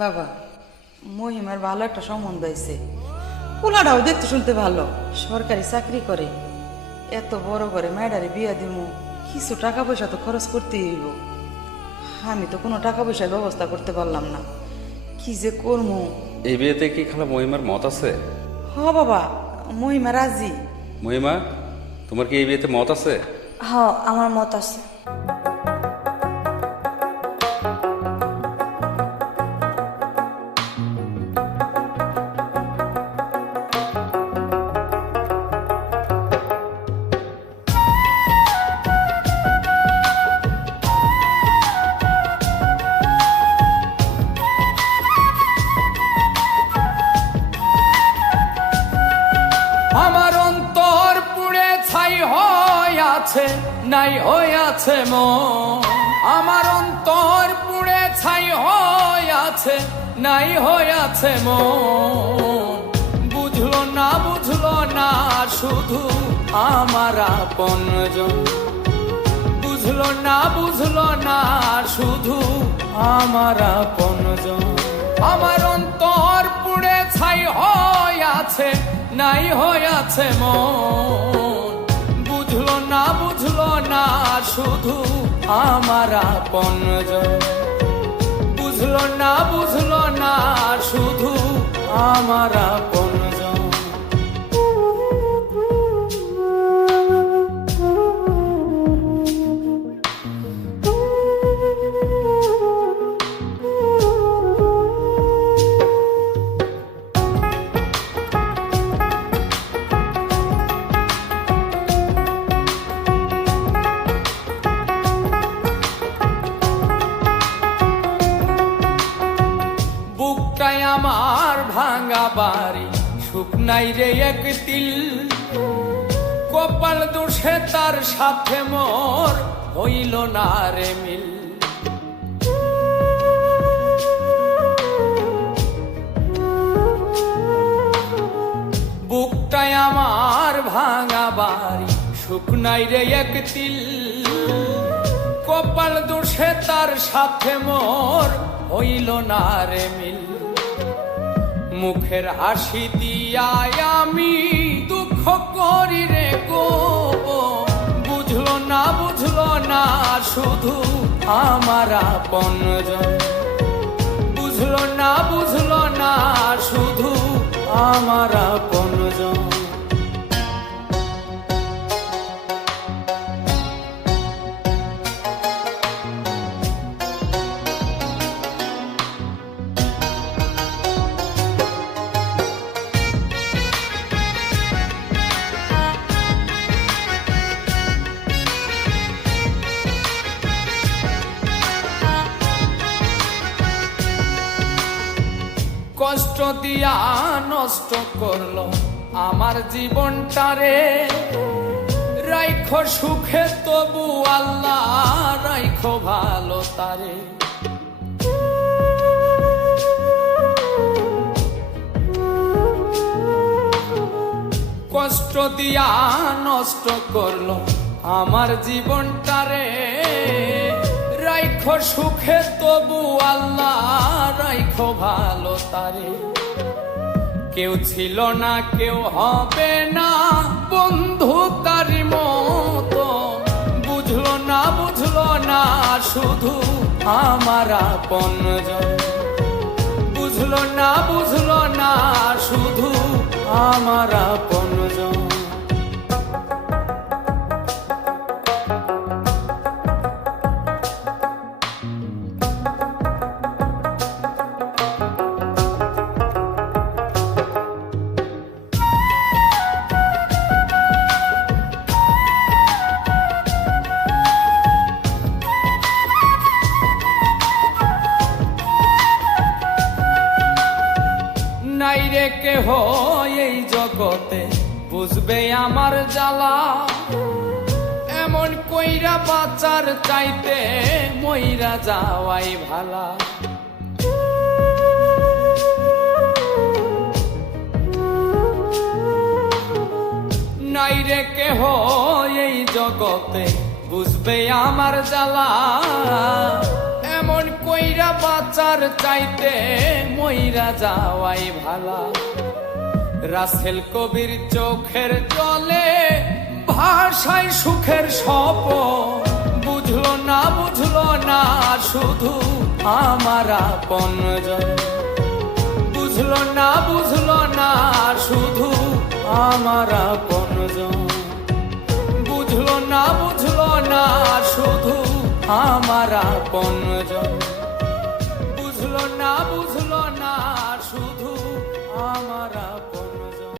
বাবা, মহিমার ভালো একটা সম্বন্ধ হয়েছে। পোলাটাও দেখতে শুনতে ভালো, সরকারি চাকরি করে। এত বড় করে মেয়েটারে বিয়া দিমু, কিছু টাকা পয়সা তো খরচ করতেই হইব। আমি তো কোনো টাকা পয়সার ব্যবস্থা করতে পারলাম না, কি যে করবো। এই বিয়েতে কি খালা মহিমার মত আছে? হ বাবা, মহিমা রাজি। মহিমা, তোমার কি এই বিয়েতে মত আছে? হ, আমার মত আছে। আমার অন্তর পুড়ে ছাই হইয়াছে, নাই হইয়াছে মন। আমার অন্তর পুড়ে ছাই হইয়াছে, নাই হইয়াছে মন। বুঝলো না শুধু আমার আপনজন। বুঝলো না শুধু আমার আপনজন। আমার অন্তর পুড়ে ছাই হইয়াছে, নাই হইয়াছে মন। বুঝলো না শুধু আমার আপনজন। বুঝলো না শুধু আমার আপনজন। বুকটাই আমার ভাঙা বাড়ি, সুখ নাই রে এক তিল। কপাল দোষে তার সাথে মোর হইল না রে মিল। বুকটাই আমার ভাঙা বাড়ি, সুখ নাই রে এক তিল। কপাল দোষে তার সাথে মোর হইল না রে মিল। মুখের হাসি দিয়ায় আমি দুঃখ করি রে গো। বুঝলো না শুধু আমার আপনজন। বুঝলো না শুধু আমার আপনজন। কষ্ট দিয়া নষ্ট করলো আমার জীবনটারে। রাইখো সুখে তবু আল্লাহ, রাইখো ভালো তারে। কষ্ট দিয়া নষ্ট করলো আমার জীবনটারে। রাইখো সুখে তবু আল্লাহ, রাইখো ভালো তারে। কেউ ছিল না, কেউ হবে না বন্ধু তারি মতো। বুঝলো না শুধু আমার আপনজন। বুঝলো না শুধু আমার আপনজন। নাই রে কেহ এই জগতে বুঝবে আমার জ্বালা। এমন কইরা বাঁচার চাইতে মইরা যাওয়াই ভালা। নাই রে কেহ এই জগতে বুঝবে আমার জ্বালা। এমন কই কইরা বাঁচার চাইতে মইরা যাওয়াই ভালা। রাসেল কবির চোখের জলে ভাষায় সুখের স্বপন, বুঝলো না শুধু আমার আপনজন, বুঝলো না শুধু আমার আপনজন, বুঝলো না শুধু আমার আপনজন।